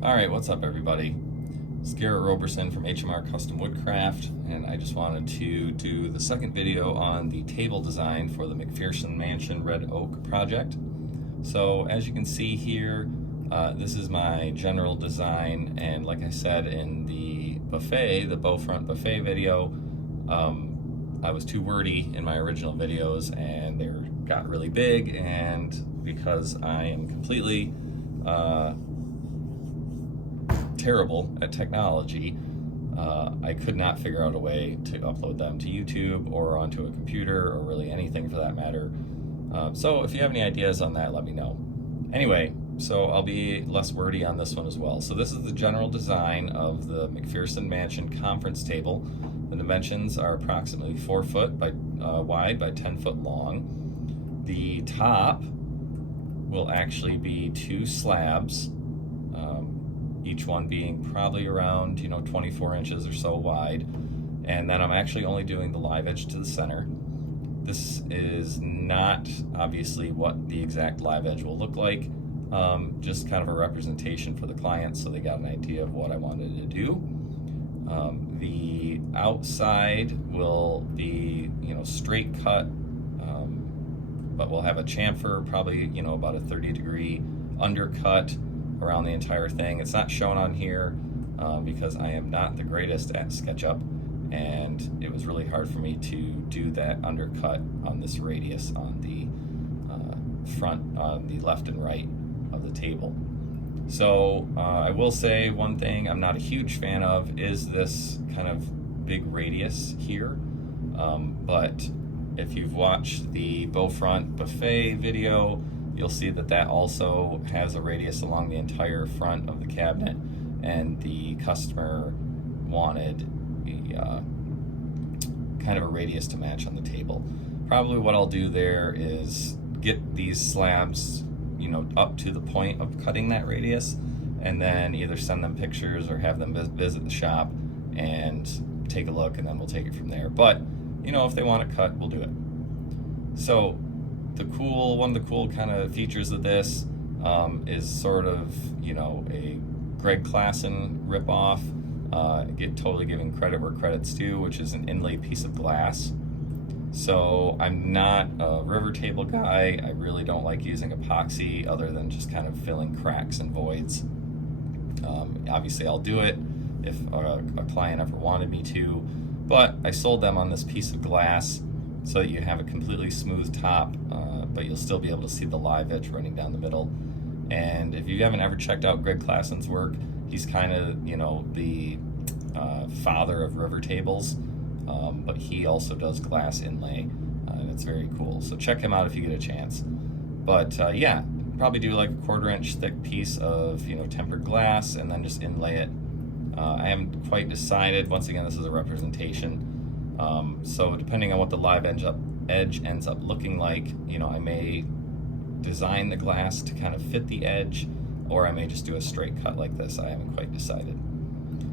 Alright, what's up everybody? It's Garrett Roberson from HMR Custom Woodcraft, and I just wanted to do the second video on the table design for the McPherson Mansion Red Oak project. So as you can see here, this is my general design, and like I said in the buffet, the bow front buffet video, I was too wordy in my original videos and they got really big, and because I am completely terrible at technology, I could not figure out a way to upload them to YouTube or onto a computer or really anything for that matter. So if you have any ideas on that, let me know. Anyway, so I'll be less wordy on this one as well. So this is the general design of the McPherson Mansion conference table. The dimensions are approximately 4 foot by wide by 10 foot long. The top will actually be 2 slabs, each one being probably around 24 inches or so wide, and then I'm actually only doing the live edge to the center. This is not obviously what the exact live edge will look like, just kind of a representation for the client so they got an idea of what I wanted to do. The outside will be straight cut, but we'll have a chamfer, probably about a 30-degree undercut around the entire thing. It's not shown on here because I am not the greatest at SketchUp, and it was really hard for me to do that undercut on this radius on the front, on the left and right of the table. So I will say one thing I'm not a huge fan of is this kind of big radius here, but if you've watched the bow front buffet video, you'll see that that also has a radius along the entire front of the cabinet, and the customer wanted a kind of a radius to match on the table. Probably what I'll do there is get these slabs up to the point of cutting that radius, and then either send them pictures or have them visit the shop and take a look, and then we'll take it from there. But if they want to cut, we'll do it. So one of the cool kind of features of this is sort of a Greg Klassen ripoff, totally giving credit where credit's due, which is an inlaid piece of glass. So I'm not a river table guy. I really don't like using epoxy other than just kind of filling cracks and voids. Obviously I'll do it if a client ever wanted me to, but I sold them on this piece of glass so that you have a completely smooth top, but you'll still be able to see the live edge running down the middle. And if you haven't ever checked out Greg Klassen's work, he's kind of the father of river tables, but he also does glass inlay, and it's very cool. So check him out if you get a chance. But yeah, probably do like a 1/4 inch thick piece of tempered glass and then just inlay it. I haven't quite decided. Once again, this is a representation. So depending on what the live edge ends up looking like, I may design the glass to kind of fit the edge, or I may just do a straight cut like this. I haven't quite decided.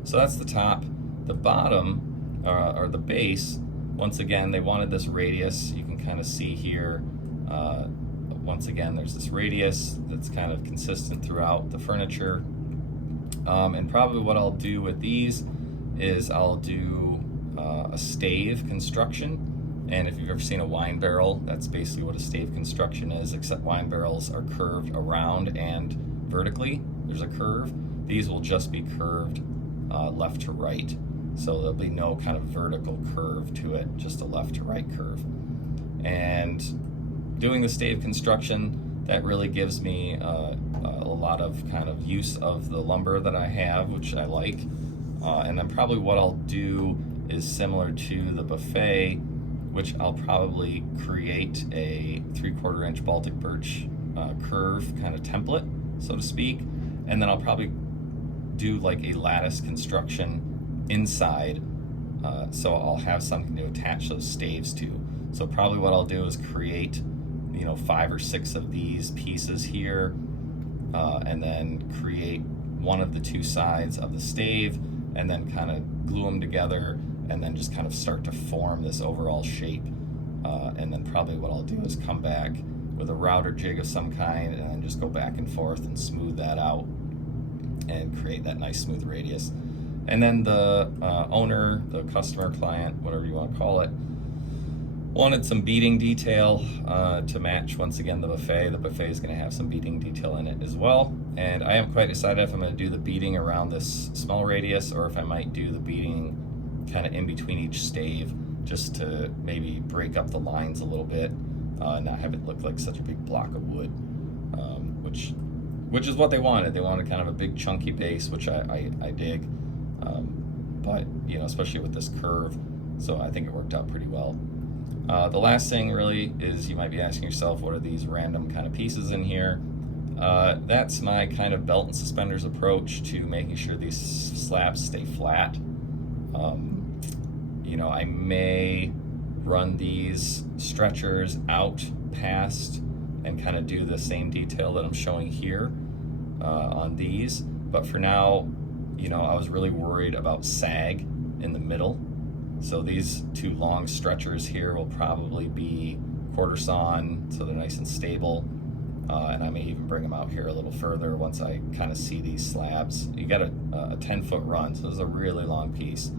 So that's the top. The bottom, or the base, once again, they wanted this radius. You can kind of see here, once again, there's this radius that's kind of consistent throughout the furniture. And probably what I'll do with these is I'll do a stave construction. And if you've ever seen a wine barrel, that's basically what a stave construction is, except wine barrels are curved around and vertically. There's a curve. These will just be curved left to right. So there'll be no kind of vertical curve to it, just a left to right curve. And doing the stave construction, that really gives me a lot of kind of use of the lumber that I have, which I like. And then probably what I'll do is similar to the buffet, which I'll probably create a 3/4 inch Baltic birch curve kind of template, so to speak. And then I'll probably do like a lattice construction inside, so I'll have something to attach those staves to. So probably what I'll do is create 5 or 6 of these pieces here, and then create one of the 2 sides of the stave, and then kind of glue them together, and then just kind of start to form this overall shape. And then probably what I'll do is come back with a router jig of some kind and then just go back and forth and smooth that out. and create that nice smooth radius. And then the owner, the customer, client, whatever you want to call it, wanted some beading detail to match, once again, the buffet. The buffet is going to have some beading detail in it as well. And I haven't quite decided if I'm going to do the beading around this small radius or if I might do the beading kind of in between each stave, just to maybe break up the lines a little bit, not have it look like such a big block of wood, which is what they wanted. They wanted kind of a big chunky base, which I dig, but you know, especially with this curve, so I think it worked out pretty well. The last thing really is, you might be asking yourself, what are these random kind of pieces in here? That's my kind of belt and suspenders approach to making sure these slabs stay flat. You know, I may run these stretchers out past and kind of do the same detail that I'm showing here on these, but for now, you know, I was really worried about sag in the middle. So these two long stretchers here will probably be quarter sawn, so they're nice and stable. And I may even bring them out here a little further once I kind of see these slabs. You got a 10-foot run, so this is a really long piece.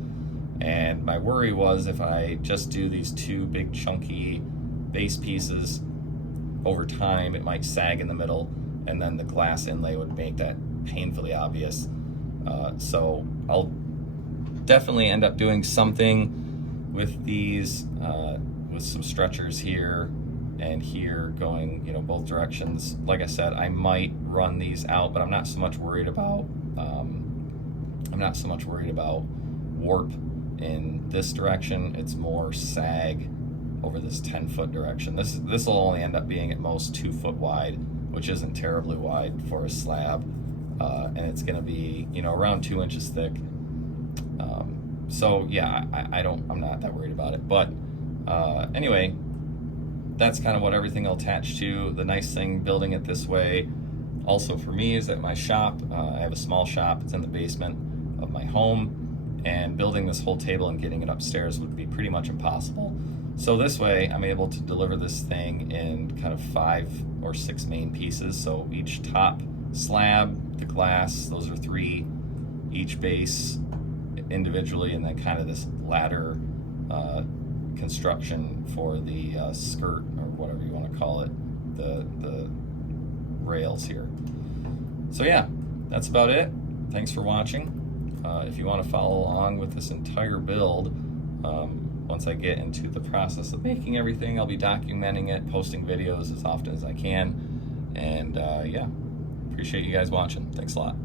And my worry was, if I just do these two big chunky base pieces, over time it might sag in the middle, and then the glass inlay would make that painfully obvious. So I'll definitely end up doing something with these, with some stretchers here and here going, you know, both directions. Like I said, I might run these out, but I'm not so much worried about warp in this direction. It's more sag over this 10-foot direction. This will only end up being at most 2 foot wide, which isn't terribly wide for a slab, and it's going to be, you know, around 2 inches thick. So yeah, I'm not that worried about it. But anyway, that's kind of what everything will attach to. The nice thing building it this way also for me is that my shop, I have a small shop, it's in the basement of my home, and building this whole table and getting it upstairs would be pretty much impossible. So this way I'm able to deliver this thing in kind of 5 or 6 main pieces. So each top slab, the glass, those are 3, each base individually, and then kind of this ladder construction for the skirt, or whatever you want to call it, the rails here. So yeah, that's about it. Thanks for watching. If you want to follow along with this entire build, once I get into the process of making everything, I'll be documenting it, posting videos as often as I can, and yeah, appreciate you guys watching. Thanks a lot.